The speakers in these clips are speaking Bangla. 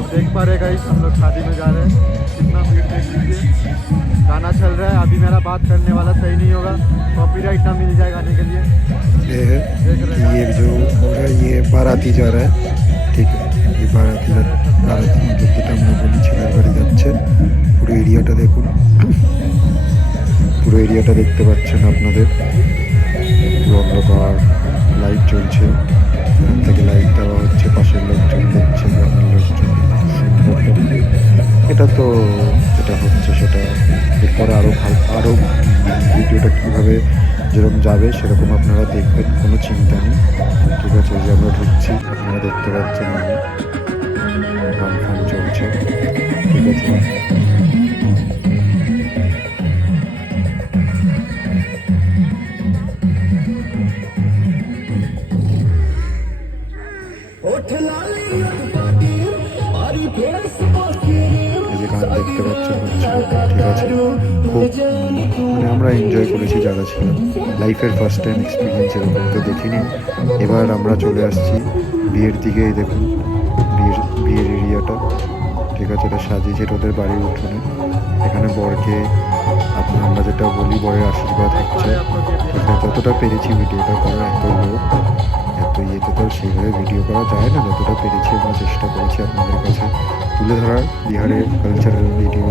लोग देख पा रहे गाइस, हम लोग शादी में जा रहे हैं। कितना भीड़ देख लीजिए, गाना चल रहा है। अभी मेरा बात करने वाला सही नहीं होगा, कॉपीराइट ना मिल जाए गाने के लिए। ये जो हो रहा है ये बाराती जा रहा है, ठीक है। ये बाराती मतलब যেটা আমরা বলি ছেলের বাড়ি যাচ্ছে। পুরো এরিয়াটা দেখুন, পুরো এরিয়াটা দেখতে পাচ্ছেন আপনাদের। পুরো অন্ধকার, লাইট জ্বলছে, এখান থেকে লাইট দেওয়া হচ্ছে, পাশের লোকজন দেখছে, গ্রামের লোকজন। সুন্দর এটা তো যেটা হচ্ছে সেটা এরপরে আরও ভিডিওটা কীভাবে যেরকম যাবে সেরকম আপনারা দেখবেন, কোনো চিন্তা নেই, ঠিক আছে। যে আমরা ঢুকছি, আপনারা দেখতে পাচ্ছেন গান ফান চলছে, ঠিক আছে। এই যে গান দেখতে পাচ্ছেন হচ্ছে, ঠিক আছে। খুব মানে আমরা এনজয় করেছি যারা ছিলাম। লাইফের ফার্স্ট টাইম এক্সপিরিয়েন্স এরকম তো দেখিনি। এবার আমরা চলে আসছি বিয়ের দিকে। এই দেখুন বিয়ের এরিয়াটা, ঠিক আছে। এটা সাজিয়েছে, এটা ওদের বাড়ির উঠোনে। এখানে বরকে আমরা যেটা বলি বরের আশীর্বাদ হচ্ছে, ঠিক আছে। যতটা পেরেছি ভিডিওটা করার, এত লোক এত ইয়েতে তো সেইভাবে ভিডিও করা যায় না, যতটা পেরেছি আমরা চেষ্টা করেছি আপনাদের কাছে তুলে ধরার। বিহারের কালচারাল ভিডিও,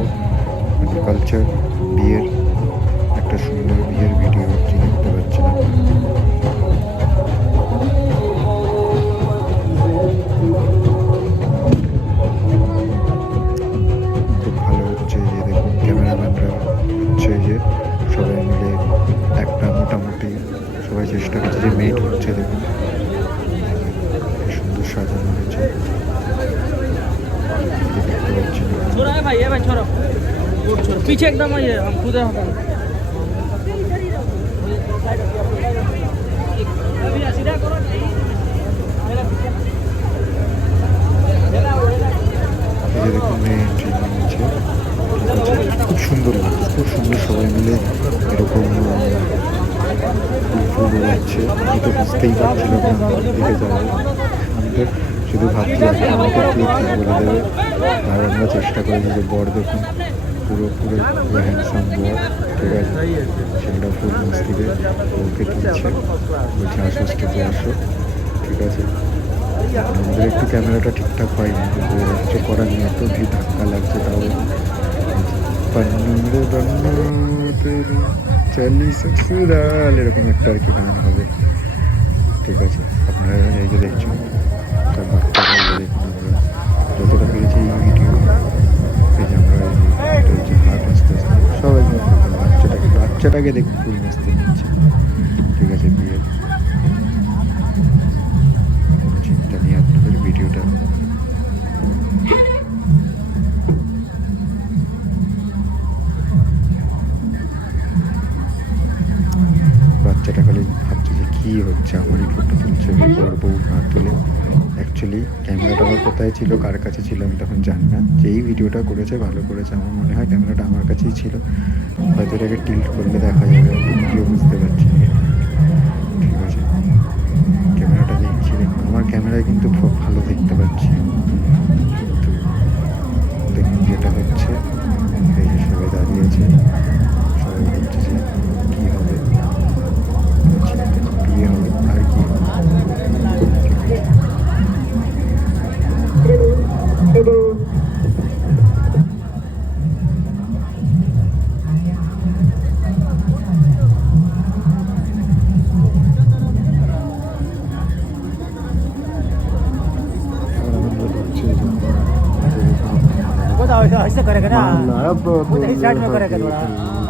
মানে কালচার, বিয়ের একটা সুন্দর বিয়ের ভিডিও দেখতে পাচ্ছেন খুব ভালো হচ্ছে। যে দেখুন ক্যামেরাম্যানরা হচ্ছে যে সবাই মিলে একটা মোটামুটি সবাই চেষ্টা করছে যে মেট হচ্ছে। দেখুন সুন্দর সাজানো হয়েছে, দেখতে পাচ্ছেন। पीछे एकदम ये हम खुद होगा सीधा करो। এই যে দেখুন মেয়ে এন্ট্রি নিয়েছে, খুব সুন্দর লাগছে, খুব সুন্দর। সবাই মিলে এরকম ফুল যাচ্ছে। আমি তো বুঝতেই পারছিলাম না দিকে যাবো। আমি তো শুধু ভাবছিলাম আমাকে কে কী বলে দেবে। আর আমরা চেষ্টা করেছি যে বর দেখুন পুরো হ্যান্ডসাম বর, ঠিক আছে। সেটা ফুল মস্তিকে ওকে তুলছে, বলছে আসো স্টেজে আসো, ঠিক আছে। আমাদের একটু ক্যামেরাটা ঠিকঠাক হয়নি, কিন্তু কিছু করার নেই, এত ভিড় ধাক্কা লাগছে। তাও চলি সসুরাল এরকম একটা আর কি গান হবে, ঠিক আছে। আপনারা এই যে দেখছেন তার বাচ্চারা, দেখুন আমরা যতটা পেরেছি এই ভিডিও, এই যে আমরা হাট আস্তে আস্তে সবাই বাচ্চাটাকে দেখুন ফুল মস্তি নিচ্ছে, ঠিক আছে। বিয়ের কোনো চিন্তা নেই আপনাদের ভিডিওটা। বাচ্চাটা খালি ভাবছে যে কী হচ্ছে, আমারই ফটো তুলছে, বড় বউ না তুলে। অ্যাকচুয়ালি ক্যামেরাটা আমার কোথায় ছিল, কার কাছে ছিল আমি তখন জানি না। যেই ভিডিওটা করেছে ভালো করেছে, আমার মনে হয় ক্যামেরাটা আমার কাছেই ছিল। হয়তো এটাকে টিল্ট করলে দেখা যাবে, নিজেও বুঝতে পারছি না, ঠিক আছে। ক্যামেরাটা দেখছি, দেখুন আমার ক্যামেরায় কিন্তু ভালো দেখতে পাচ্ছি, কিন্তু দেখুন যেটা হচ্ছে এই যে সবাই দাঁড়িয়েছে, সবাই বলছে যে কী হবে, বিয়ে হবে আর কি হবে, ঠিক আছে। ऐसे करेगा ना, स्टार्ट में करेगा थोड़ा।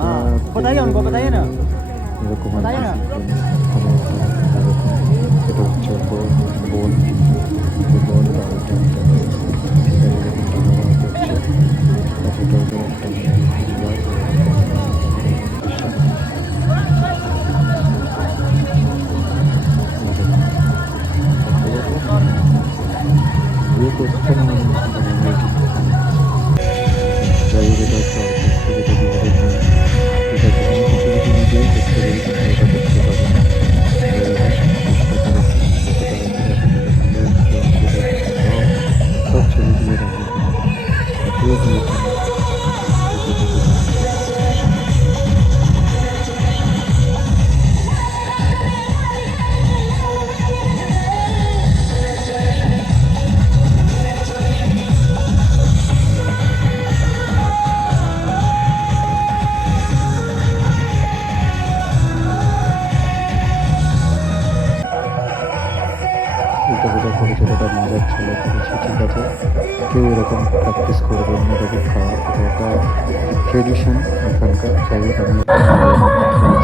हाँ बताइए उनको, बताइए ना, बताइए ना। এটা হচ্ছে বোন বিয়ে করছে না, যাই হোক এটা হচ্ছে অর্কেস্ট্রা, যেটা বিহারের মেয়ে, ঠিক আছে। আমি কিছু কিছু ভিডিও করতে পারি, এটা করতে পারি না। চেষ্টা করেছি যতটা হচ্ছে সব ছবি তুলে রাখবো। এটা যেটা করেছে এটা মজার ছিল করেছে, ঠিক আছে। কেউ এরকম প্র্যাকটিস করবে না, এটা খুব খারাপ, এটা একটা ট্রেডিশন এখানকার। যাই হোক আমি একটা মজার মধ্যে খেলেছি।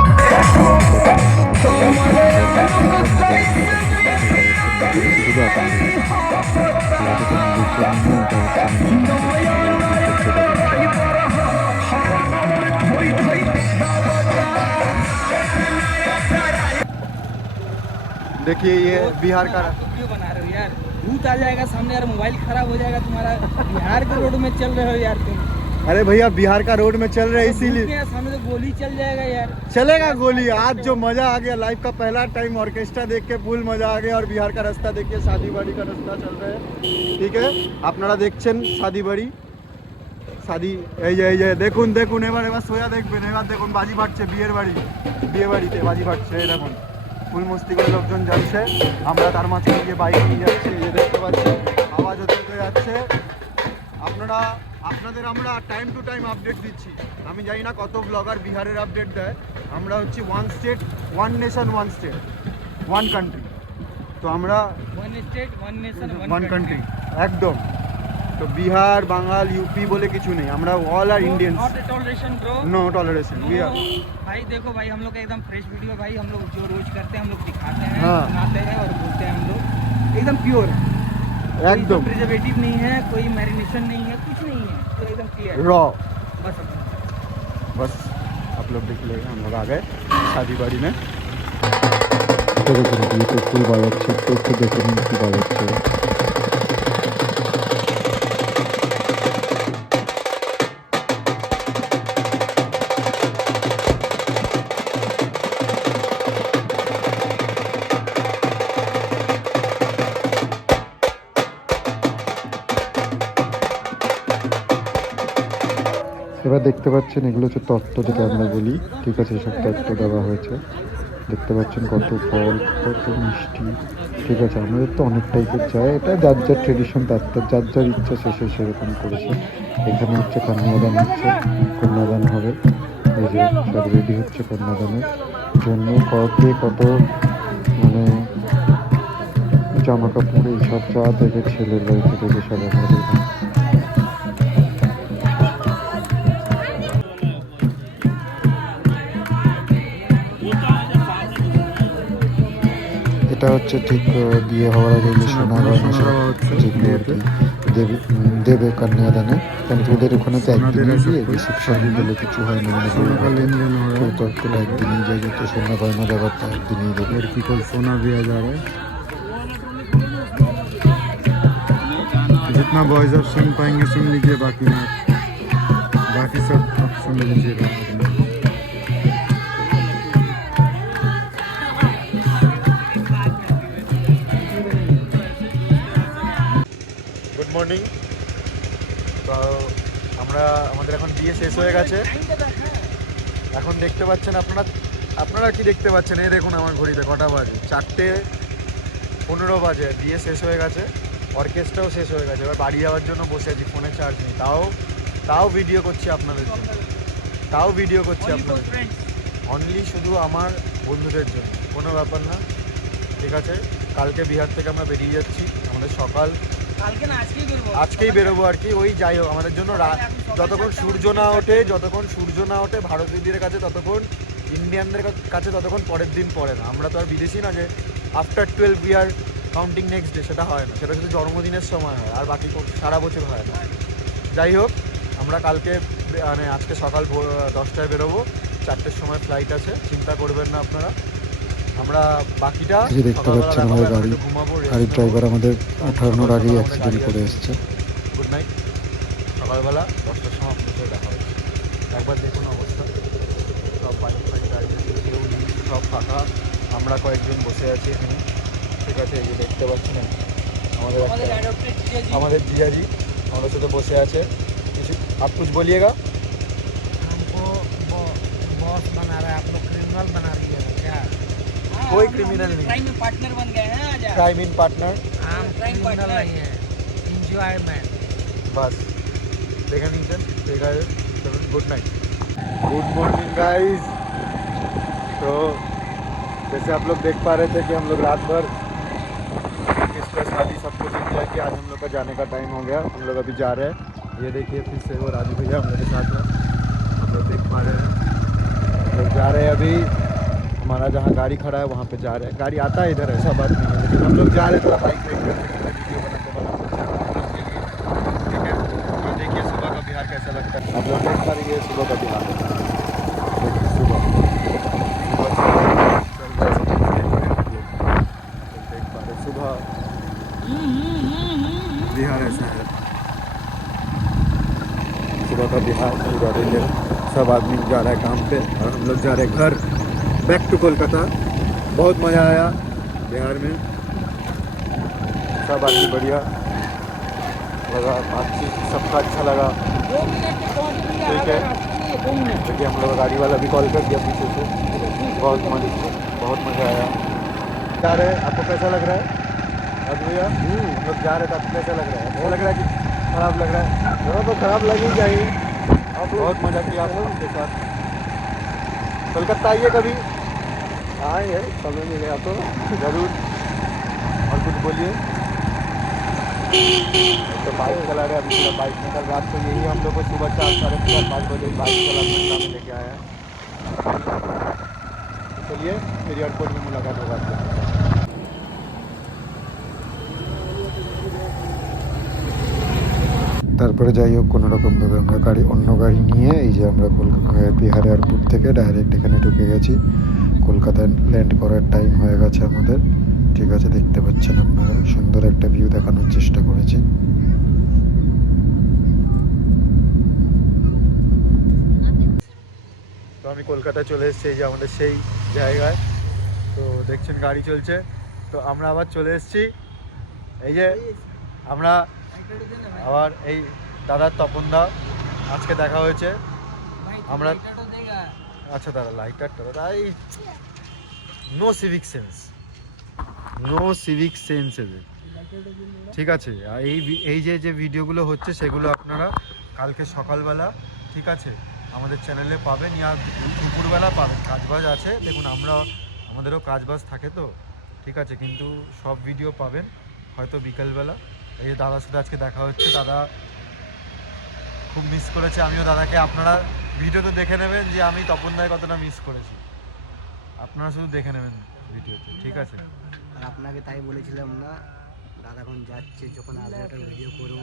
শুধু আপনাদের देखिए ये बिहार का वीडियो बना रहे हो यार, भूत आ जाएगा सामने यार, मोबाइल खराब हो जाएगा तुम्हारा। बिहार के रोड में चल रहे हो यार तुम, अरे भैया बिहार का रोड में चल रहे हैं भूत इसीलिए के सामने तो गोली चल जाएगा यार। चलेगा गोली। आज जो मजा आ गया, लाइफ का पहला टाइम ऑर्केस्ट्रा देख के फुल मजा आ गया। और बिहार का रास्ता देखिए, शादी बाड़ी का रास्ता चल रहा है, ठीक है। আপনারা দেখছেন শাদি বাড়ি, শাদি এই যে দেখুন দেখুন, এবার সোয়া দেখবেন, এবার দেখুন বাজি ফাটছে, বিয়ে বাড়িতে বাজি ফাটছে, এই দেখুন ফুল মস্তি করে লোকজন যাচ্ছে। আমরা তার মাঝখানে গিয়ে বাইক নিয়ে যাচ্ছি, এই যে দেখতে পাচ্ছি আওয়াজ হতে যাচ্ছে। আপনাদের আমরা টাইম টু টাইম আপডেট দিচ্ছি। আমি জানি না কত ব্লগার বিহারের আপডেট দেয়। আমরা হচ্ছি one state one nation one state one country. তো আমরা one state one nation one country একদম। তো বিহার বাঙাল ইউপি বলে কিছু নেই, আমরা all are Indians. Not toleration bro, no toleration we are. भाई देखो भाई, हम लोग का एकदम फ्रेश वीडियो भाई, हम लोग जो रोज करते हैं हम लोग दिखाते हैं, हाँ। सुनाते हैं और बोलते हैं हम लोग एकदम प्योर, एकदम प्रिजर्वेटिव नहीं है, कोई मैरिनेशन नहीं है, कुछ नहीं है, तो एकदम क्लियर रॉ। बस। बस आप लोग देख लेंगे, हम लोग आ गए शादी बाड़ी में। দেখুন বিয়েতে ফুল বাজাচ্ছে, একটু দেখে নিন কি বাজাচ্ছে। এবার দেখতে পাচ্ছেন এগুলো হচ্ছে তত্ত্ব যেটা আমরা বলি, ঠিক আছে। সব তত্ত্ব দেওয়া হয়েছে, দেখতে পাচ্ছেন কত ফল, কত মিষ্টি, ঠিক আছে। আমাদের তো অনেক টাইপের চাই, এটা যার যার ট্রেডিশন, যার যার ইচ্ছা শেষে সেরকম করেছে। এখানে হচ্ছে কন্যাদান হচ্ছে, কন্যাদান হবে, এই যে সব রেডি হচ্ছে কন্যাদানের জন্য। কতে কত মানে জামা কাপড় এইসব যা দেখে ছেলের বাড়ি থেকে যে সব আমাদের এটা হচ্ছে ঠিক বিয়ে হওয়ার আগে যে সোনা গয়না যেগুলো আর কি দেবে কন্যাদানে, কারণ ওদের ওখানে তো একদিনই দিয়ে রিসেপশন বলে কিছু হয় না, মানে কেউ তো একটু একদিনই যায়, যত সোনা গয়না ব্যাপারটা একদিনই দেবে। लड़की को सोना दिया जा रहा है। जितना बॉयज आप सुन पाएंगे सुन लीजिए, बाकी सब आप सुन लीजिएगा। Good morning. তো আমরা আমাদের এখন বিয়ে শেষ হয়ে গেছে। এখন দেখতে পাচ্ছেন আপনারা কি দেখতে পাচ্ছেন, এই দেখুন আমার ঘড়িতে কটা বাজে, 4:15 বাজে। বিয়ে শেষ হয়ে গেছে, অর্কেস্ট্রাও শেষ হয়ে গেছে। এবার বাড়ি যাওয়ার জন্য বসে আছি, ফোনে চার্জ নেই, তাও ভিডিও করছি আপনাদের জন্য, অনলি শুধু আমার বন্ধুদের জন্য, কোনো ব্যাপার না, ঠিক আছে। কালকে বিহার থেকে আমরা বেরিয়ে যাচ্ছি, আমাদের সকাল কালকে না আজকেই বেরোবো আর কি। ওই যাই হোক, আমাদের জন্য যতক্ষণ সূর্য না ওঠে ভারতীয়দের কাছে, ততক্ষণ ইন্ডিয়ানদের কাছে ততক্ষণ পরের দিন পড়ে না। আমরা তো আর বিদেশি না যে after 12 we are counting next day, সেটা হয় না, সেটা শুধু জন্মদিনের সময় হয়, আর বাকি সারা বছর হয় না। যাই হোক, আমরা কালকে মানে আজকে সকাল 10টায় বেরোবো, 4টের সময় ফ্লাইট আছে, চিন্তা করবেন না আপনারা। আমরা বাকিটা দেখতে পাচ্ছেন আমাদের গাড়ির ড্রাইভার আমাদের ওঠানোর আগেই অ্যাক্সিডেন্ট করে এসছে। Good night. সকালবেলা 10টার সময় আপনার সাথে দেখা হচ্ছে। একবার দেখুন অবস্থা, সব বাইক সব ফাঁকা, আমরা কয়েকজন বসে আছি এখানে, ঠিক আছে। এই যে দেখতে পাচ্ছেন আমাদের জিজাজি আমাদের সাথে বসে আছে। কিছু आप कुछ बोलिएगा। हमको बॉस बना रहा है, आप लोग क्रिमिनल बना दिए हो क्या? कोई क्रिमिनल नहीं, क्राइम में पार्टनर बन गए हैं आज। क्राइम इन पार्टनर, हम क्राइम पार्टनर नहीं है, एंजॉयमेंट बस। देखा नहीं सर, देखा है। चलो good night, good morning guys. तो जैसे आप लोग देख पा रहे थे कि हम लोग रात भर ऑर्केस्ट्रा शादी सब कुछ एंजॉय किया। आज हम लोग का जाने का टाइम हो गया, हम लोग अभी जा रहे हैं। ये देखिए फिर से वो राजू भैया हम लोग के साथ में, हम लोग देख पा रहे हैं। हम लोग जा रहे हैं अभी, हमारा जहाँ गाड़ी खड़ा है वहाँ पे जा रहे हैं। गाड़ी आता है इधर, ऐसा बात नहीं है, लेकिन हम लोग जा रहे हैं थोड़ा बाइक वेक करते वीडियो बनाते बनाते ठीक है। तो देखिए सुबह का बिहार कैसा लगता है, आप लोग देख पा रही है सुबह का बिहार। देखिए सुबह देख पा रहे सुबह बिहार ऐसा है, सुबह का बिहार पूरा दिन सब आदमी जा रहा है काम पे और हम लोग जा रहे हैं घर, बैक टू कोलकाता। बहुत मज़ा आया बिहार में, सब आदमी बढ़िया लगा, बातचीत सबका अच्छा लगा। 2 मिनट में पहुंच गया। ठीक है। रास्ते में 2 मिनट। देखिए हम लोग गाड़ी वाला भी कॉल कर दिया पीछे से, बहुत मज़ा आया। जा रहे हैं, आपको कैसा लग रहा है अब भैया? हम लोग जा रहे थे, आपको कैसा लग रहा है? अच्छा लग रहा है कि खराब लग रहा है? थोड़ा तो खराब लग ही जाएगी। आप बहुत मज़ा किया आप लोगों के साथ। कोलकाता आइए कभी, आए समय मिले गया तो ज़रूर। और कुछ बोलिए। तो बाइक चला रहे अभी, पूरा बाइक में कल रात को यही हम लोग को सुबह 4 साढ़े 5 बजे बाइक चला में लेके आया है। तो चलिए फिर एयरपोर्ट में मुलाकात होगा आपसे। তারপরে যাই হোক কোনো রকমভাবে আমরা অন্য গাড়ি নিয়ে এই যে আমরা বিহার এয়ারপোর্ট থেকে ডাইরেক্ট এখানে ঢুকে গেছি। কলকাতায় ল্যান্ড করার টাইম হয়ে গেছে আমাদের। ঠিক আছে, দেখতে পাচ্ছেন আপনারা, সুন্দর একটা ভিউ দেখানোর চেষ্টা করেছি। তো আমি কলকাতায় চলে এসেছি, এই যে আমাদের সেই জায়গায়। তো দেখছেন গাড়ি চলছে, তো আমরা আবার চলে এসেছি। এই যে আমরা আবার এই দাদার তপনদা আজকে দেখা হয়েছে। আমরা আচ্ছা দাদা লাইটারটা দাদা, এই no civic sense, no civic sense এদের, ঠিক আছে। আর এই যে ভিডিওগুলো হচ্ছে সেগুলো আপনারা কালকে সকালবেলা, ঠিক আছে, আমাদের চ্যানেলে পাবেন, ইয়া দুপুরবেলা পাবেন। কাজবাজ আছে দেখুন, আমাদেরও কাজবাজ থাকে তো, ঠিক আছে, কিন্তু সব ভিডিও পাবেন হয়তো বিকালবেলা। এই যে দাদার সাথে আজকে দেখা হচ্ছে, দাদা খুব মিস করেছে, আমিও দাদাকে। আপনারা ভিডিও তো দেখে নেবেন যে আমি তপনদায় কতটা মিস করেছি, আপনারা শুধু দেখে নেবেন ভিডিওতে, ঠিক আছে। আর আপনাকে তাই বলেছিলাম না, দাদা এখন যাচ্ছে, যখন আসবে একটা ভিডিও করো।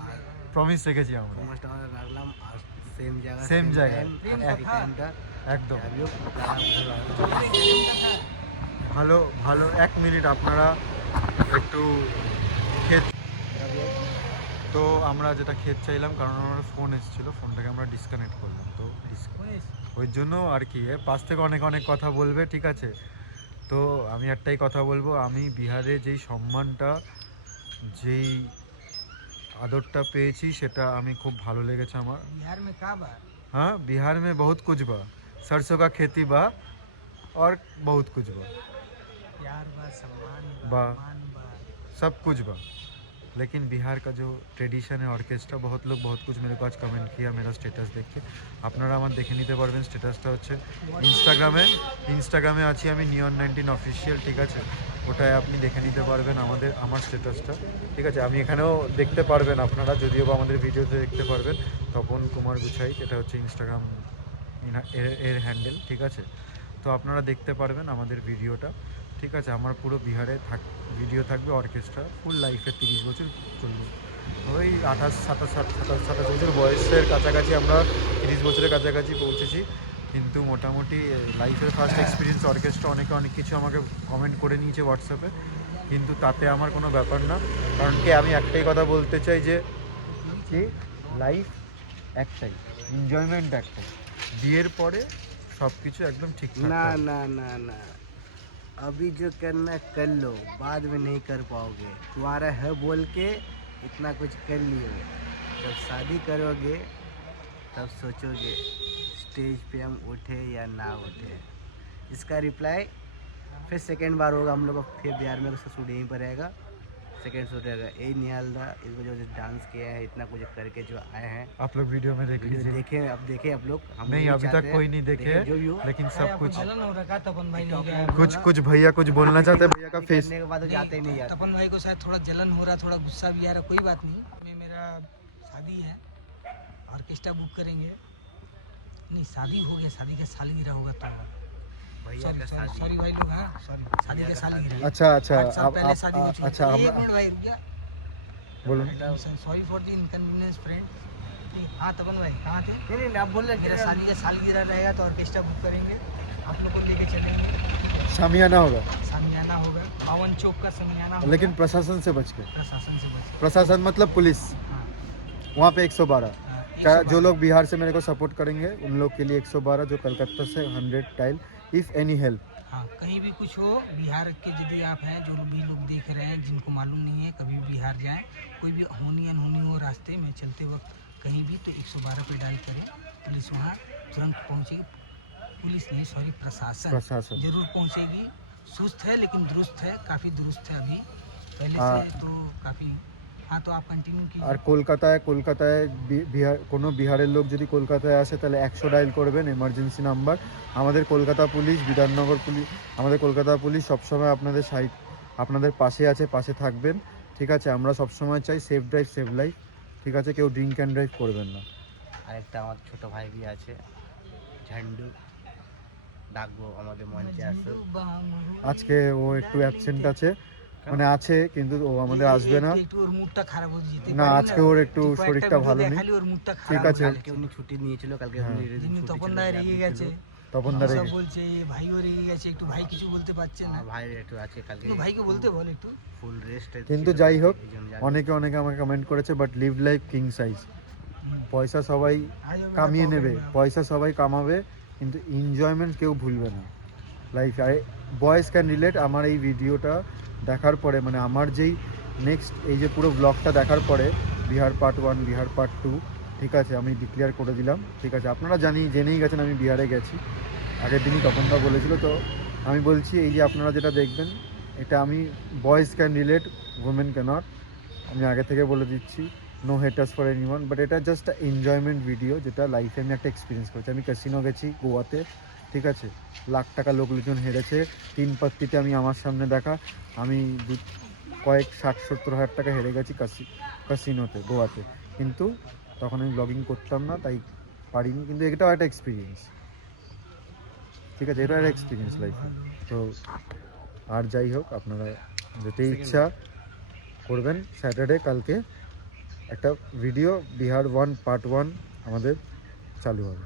আর প্রমিস রেখেছি আমরা, প্রমিসটা আমরা রাখলাম। আর সেম জায়গায় একদম ভালো ভালো। 1 মিনিট আপনারা একটু ক্ষেত, তো আমরা যেটা ক্ষেত চাইলাম, কারণ আমার ফোন এসেছিলো, ফোনটাকে আমরা ডিসকানেক্ট করলাম, তো ওই জন্য আর কি পাশ থেকে অনেক অনেক কথা বলবে, ঠিক আছে। তো আমি একটাই কথা বলবো, আমি বিহারে যেই সম্মানটা, যেই आदरটা পেয়েছি সেটা আমি খুব ভালো লেগেছে আমার। बिहार में का बा? हाँ, बिहार में बहुत कुछ बा, सरसों का खेती बा और बहुत कुछ बा, प्यार बा, सम्मान बा, मान बा। सब कुछ बा। लेकिन बिहार का जो ट्रेडिशन है ऑर्केस्ट्रा, बहुत लोग बहुत कुछ मेरे को आज कमेंट किया मेरा स्टेटास देख के। আপনারা আমার দেখে নিতে পারবেন, স্ট্যাটাসটা হচ্ছে ইনস্টাগ্রামে আছি আমি neon19 অফিসিয়াল, ঠিক আছে, ওটায় আপনি দেখে নিতে পারবেন আমার স্ট্যাটাসটা, ঠিক আছে। আমি এখানেও দেখতে পারবেন আপনারা, যদিও বা আমাদের ভিডিওতে দেখতে পারবেন তপন কুমার গুছাই, এটা হচ্ছে ইনস্টাগ্রাম এর হ্যান্ডেল, ঠিক আছে। তো আপনারা দেখতে পারবেন আমাদের ভিডিওটা, ঠিক আছে। আমার পুরো বিহারে ভিডিও থাকবে অর্কেস্ট্রা ফুল লাইফে। 30 বছর চলবে, ওই 28-27 বছর বয়সের কাছাকাছি, আমরা 30 বছরের কাছাকাছি পৌঁছেছি। কিন্তু মোটামুটি লাইফের ফার্স্ট এক্সপিরিয়েন্স অর্কেস্ট্রা। অনেকে অনেক কিছু আমাকে কমেন্ট করে নিয়েছে হোয়াটসঅ্যাপে, কিন্তু তাতে আমার কোনো ব্যাপার না, কারণ কি আমি একটাই কথা বলতে চাই যে লাইফ একটাই, এনজয়মেন্ট একটাই, বিয়ের পরে সব কিছু একদম ঠিকঠাক। ना ना ना ना, अभी जो करना कर लो, बाद में नहीं कर पाओगे। तुम्हारा है बोल के इतना कुछ कर लिए, जब शादी करोगे तब सोचोगे स्टेज पे हम उठे या ना उठे। इसका रिप्लाई फिर सेकेंड बार होगा हम लोग का, फिर बिहार में उसका शूट यहीं पर रहेगा। सेकंड शूट रहेगा। यही निहाल दा इसमें जो डांस किया है, इतना कुछ करके जो आए हैं, आप लोग वीडियो में देख वीडियो लीजिए। देखें, अब देखें आप लोग। हम नहीं यही अभी चाहते तक हैं, कोई नहीं देखे देखें जो भी हो। लेकिन सब कुछ जलन हो रखा तपन भाई नहीं गया। कुछ भैया कुछ बोलना चाहते हैं, भैया का फेस करने के बाद वो जाते ही नहीं यार। तपन भाई को शायद थोड़ा जलन हो रहा, थोड़ा गुस्सा भी आ रहा, कोई बात नहीं। में मेरा शादी है, ऑर्केस्ट्रा बुक करेंगे। नहीं शादी हो गया, शादी का सालगिरह होगा तो भैया का शादी। सॉरी भाई लोग, हाँ सॉरी, शादी का सालगिरह। अच्छा अच्छा 8 साल पहले शादी हो चुकी है। अच्छा एक मिनट भाई रुक जा। बोलो sorry for the inconvenience friend. हाँ तपन भाई कहाँ थे? नहीं नहीं आप बोल रहे मेरा हैं शादी का सालगिरह रहेगा तो ऑर्केस्ट्रा बुक करेंगे, आप लोग को लेके चलेंगे। शामियाना होगा सामियाना होगा, पावन चौक का सामियाना होगा। लेकिन प्रशासन से बच के। प्रशासन से बच। प्रशासन मतलब पुलिस, हाँ, वहाँ पे 112। हाँ, क्या 112 जो लोग बिहार से मेरे को सपोर्ट करेंगे उन लोग के लिए 112, जो कलकत्ता से 100 टाइल इफ़ एनी हेल्प। हाँ, कहीं भी कुछ हो बिहार के यदि आप हैं, जो भी लोग देख रहे हैं जिनको मालूम नहीं है, कभी बिहार जाएं, कोई भी होनी अनहोनी हो रास्ते में चलते वक्त कहीं भी, तो 112 पे डायल करें, पुलिस वहाँ तुरंत पहुँचेगी। पुलिस नहीं सॉरी, प्रशासन जरूर पहुँचेगी। सुस्त है लेकिन दुरुस्त है, काफ़ी दुरुस्त है अभी पहले से तो काफ़ी। हाँ तो आप कंटिन्यू कीजिए। আর কলকাতায় বিহার কোনো বিহারের লোক যদি কলকাতায় আসে তাহলে 100 ডায়াল করবেন এমার্জেন্সি নাম্বার। আমাদের কলকাতা পুলিশ, বিধাননগর পুলিশ, আমাদের কলকাতা পুলিশ সবসময় আপনাদের আপনাদের পাশে আছে, পাশে থাকবেন। ঠিক আছে, আমরা সবসময় চাই সেফ ড্রাইভ সেভ লাইফ। ঠিক আছে, কেউ ড্রিঙ্ক অ্যান্ড ড্রাইভ করবেন না। আরেকটা আমার ছোট ভাই भी আছে, ঝান্ডু, ডাকবো আমাদের মঞ্চে আসো। আজকে ও একটু অ্যাবসেন্ট আছে, মানে আছে কিন্তু ও আমাদের আসবে না। একটু ওর মুডটা খারাপ হয়ে যেতে না, পারে আজকে ওর একটু কয়েকটা শরীরটা ভিডিও ভালো নেই। দেখালি ওর মুডটা ঠিক খারাপ আছে। হয়ে কালকে উনি ছুটি নিয়েছিল, কালকে হ্যাঁ। উনি যিনি ছুটি তপন ছিল, দা চাপ রেগে দিয়েছিল। গেছে, তপন দা সব রেগে বলছে ভাইও রেগে গেছে, একটু ভাই কিছু বলতে পারছে না। আমার ভাইয়ের একটু আছে কালকে, কিন্তু ভাইকে বলতে বল একটু। Full rest. কিন্তু যাই হোক, অনেকে আমাকে কমেন্ট করেছে but live life king size. পয়সা সবাই কামিয়ে নেবে, পয়সা সবাই কামাবে, কিন্তু এনজয়মেন্ট কেউ ভুলবে না লাইফ। আর বয়েজ ক্যান রিলেট। আমার এই ভিডিওটা দেখার পরে, মানে আমার যেই নেক্সট এই যে পুরো ব্লগটা দেখার পরে, বিহার পার্ট 1 বিহার পার্ট 2, ঠিক আছে, আমি ডিক্লেয়ার করে দিলাম। ঠিক আছে, আপনারা জেনেই গেছেন আমি বিহারে গেছি, আগের দিনই তপনদা বলেছিল। তো আমি বলছি এই যে আপনারা যেটা দেখবেন, এটা আমি boys can relate, women can't. আমি আগে থেকে বলে দিচ্ছি, no haters for anyone, but এটা জাস্ট এনজয়মেন্ট ভিডিও, যেটা লাইফে আমি একটা এক্সপিরিয়েন্স করেছি। আমি ক্যাসিনো গেছি গোয়াতে, ঠিক আছে, লাখ টাকা লোকজন হেরেছে, 3 পাত্তিতে আমি আমার সামনে দেখা, আমি কয়েক 60-70 হাজার টাকা হেরে গেছি ক্যাসিনোতে গোয়াতে, কিন্তু তখন আমি ব্লগিং করতাম না তাই পারিনি, কিন্তু এটাও একটা এক্সপিরিয়েন্স। ঠিক আছে, এটা একটা এক্সপিরিয়েন্স লাইফে। তো আর যাই হোক, আপনারা যেতেই ইচ্ছা করবেন, স্যাটারডে কালকে একটা ভিডিও বিহার 1 পার্ট 1 আমাদের চালু হবে।